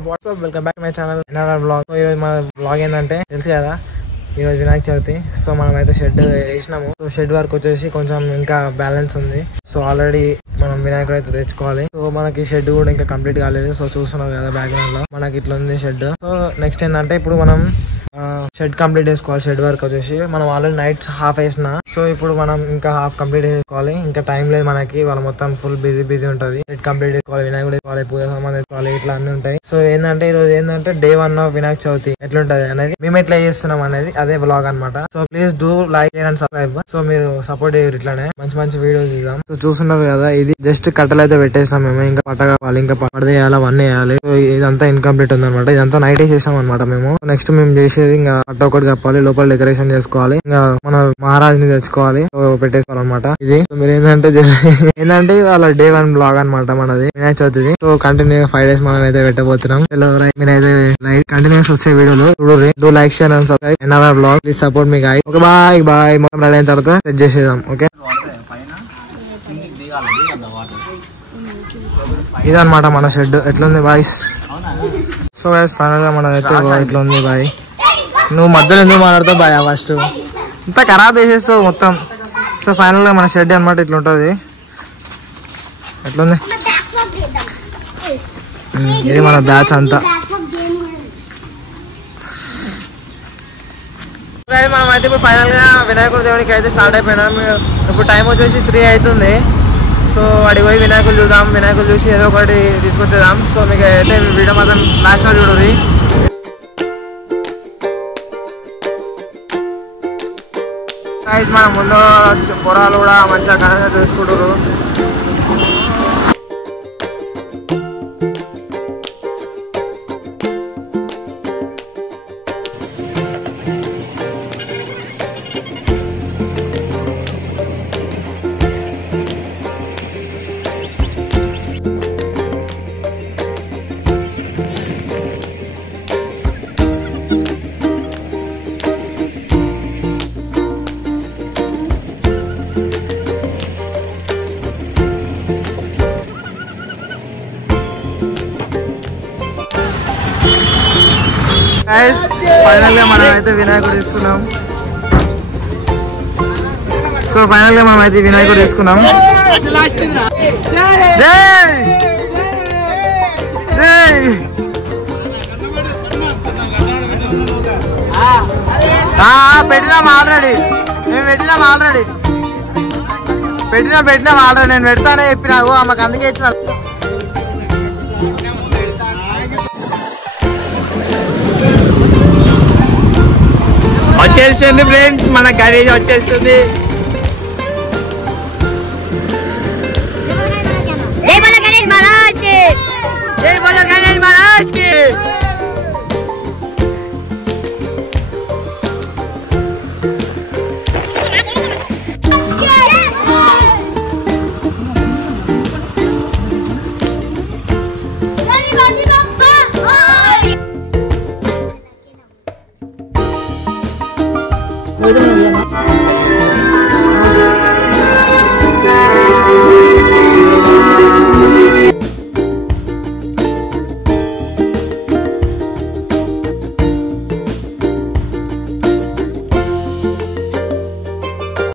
WhatsApp welcome back my channel NRR blog. ఈరోజు మన blog ఏంటంటే తెలుసు కదా, ఈరోజు వినాయక చవితి. సో మనం అయితే షెడ్ వేసినాము. సో షెడ్ వర్క్ వచ్చేసి కొంచెం ఇంకా బ్యాలెన్స్ ఉంది. సో ఆల్రెడీ మనం వినాయకుడు అయితే తెచ్చుకోవాలి. సో మనకి షెడ్ కూడా ఇంకా కంప్లీట్ కాలేదు. సో చూస్తున్నారు కదా బ్యాక్గ్రౌండ్ లో మనకి ఇట్లా ఉంది షెడ్. సో నెక్స్ట్ ఏంటంటే ఇప్పుడు మనం షెడ్ కంప్లీట్ చేసుకోవాలి. షెడ్ వర్క్ వచ్చేసి మనం ఆల్రెడీ నైట్స్ హాఫ్ వేసిన. సో ఇప్పుడు మనం ఇంకా హాఫ్ కంప్లీట్ చేసుకోవాలి. ఇంకా టైం లేదు మనకి, వాళ్ళ మొత్తం ఫుల్ బిజీ ఉంటది. షెడ్ కంప్లీట్ చేసుకోవాలి, వినాయకుడు వేసుకోవాలి, పూజ సామాన్ వేసుకోవాలి, ఇట్లా అన్ని ఉంటాయి. సో ఏంటంటే ఈ రోజు ఏంటంటే డే 1 ఆఫ్ వినాయక చవితి ఎట్లుంటది అనేది, మేము ఎట్లా చేస్తున్నాం అనేది అదే బ్లాగ్ అనమాట. So please do like and subscribe. So మీరు సపోర్ట్ చేయరు, ఇట్లానే మంచి వీడియోస్ ఇద్దాం. సో చూస్తున్నారు కదా, ఇది జస్ట్ కట్టలు అయితే పెట్టేసినాం మేము. ఇంకా పట్ట కావాలి, ఇంకా పడదేయాలి, అవన్నీ వేయాలి. సో ఇదంతా ఇన్కంప్లీట్ ఉంది అనమాట. ఇదంతా నైట్ చేసాం అనమాట మేము. నెక్స్ట్ మేము చేసేది ఇంకా పట్ట ఒకటి కప్పాలి, లోపల డెకరేషన్ చేసుకోవాలి, ఇంకా మన మహారాజుని తెచ్చుకోవాలి, పెట్టేసుకోవాలన్నమాట. ఇది మీరు ఏంటంటే వాళ్ళ డే 1 బ్లాగ్ అనమాట మనది Vinayaka Chavithi. So continue 5 days మనం అయితే పెట్టబోతున్నాం. మీరైతే కంటిన్యూస్ వచ్చే వీడియోలు చూడండి. Do like share and subscribe NRR blog. Please support మీ గాయ్. Okay bye. మొత్తం రెడీ అయిన తర్వాత సెట్ చేసేద్దాం. ఓకే, ఇదన్నమాట మన షెడ్. ఎట్లుంది బాయ్స్? సో గైస్ ఫైనల్ గా మన అయితే ఎట్లుంది బాయ్. నువ్వు మధ్యలో ఎందుకు మాట్లాడుతావు బాయ్? ఫస్ట్ ఇంత ఖరాబ్ వేసేస్తావు మొత్తం. సో ఫైనల్ గా మన షెడ్ అనమాట ఇట్లుంటది. ఎట్లుంది? ఇది మన బ్యాచ్ అంతా. మనం అయితే ఇప్పుడు ఫైనల్ గా వినాయకుడి దేవునికి అయితే స్టార్ట్ అయిపోయినాం. ఇప్పుడు టైం వచ్చేసి 3 అవుతుంది. సో అడిగి పోయి వినాయకులు చూద్దాం. వినాయకులు చూసి ఏదో ఒకటి తీసుకొచ్చేద్దాం. సో మీకు అయితే వీడియో మాత్రం లాస్ట్ లో చూడండి. మన ముందు పొరాలు కూడా మంచిగా గణేశ తెచ్చుకుంటారు. ఫైనల్ గా మనం అయితే వినాయకుడు తీసుకున్నాం. సో ఫైనల్ గా మనం అయితే వినాయకుడు తీసుకున్నాం. పెట్టినాం ఆల్రెడీ, మేము పెట్టినాం ఆల్రెడీ. నేను పెడతానే చెప్పినాకు ఆమెకు, అందుకే ఇచ్చిన. వచ్చేస్తుంది ఫ్రెండ్స్, మన గణేష్ వచ్చేస్తుంది. జై బోలో గణేష్ మహారాజ్ కి.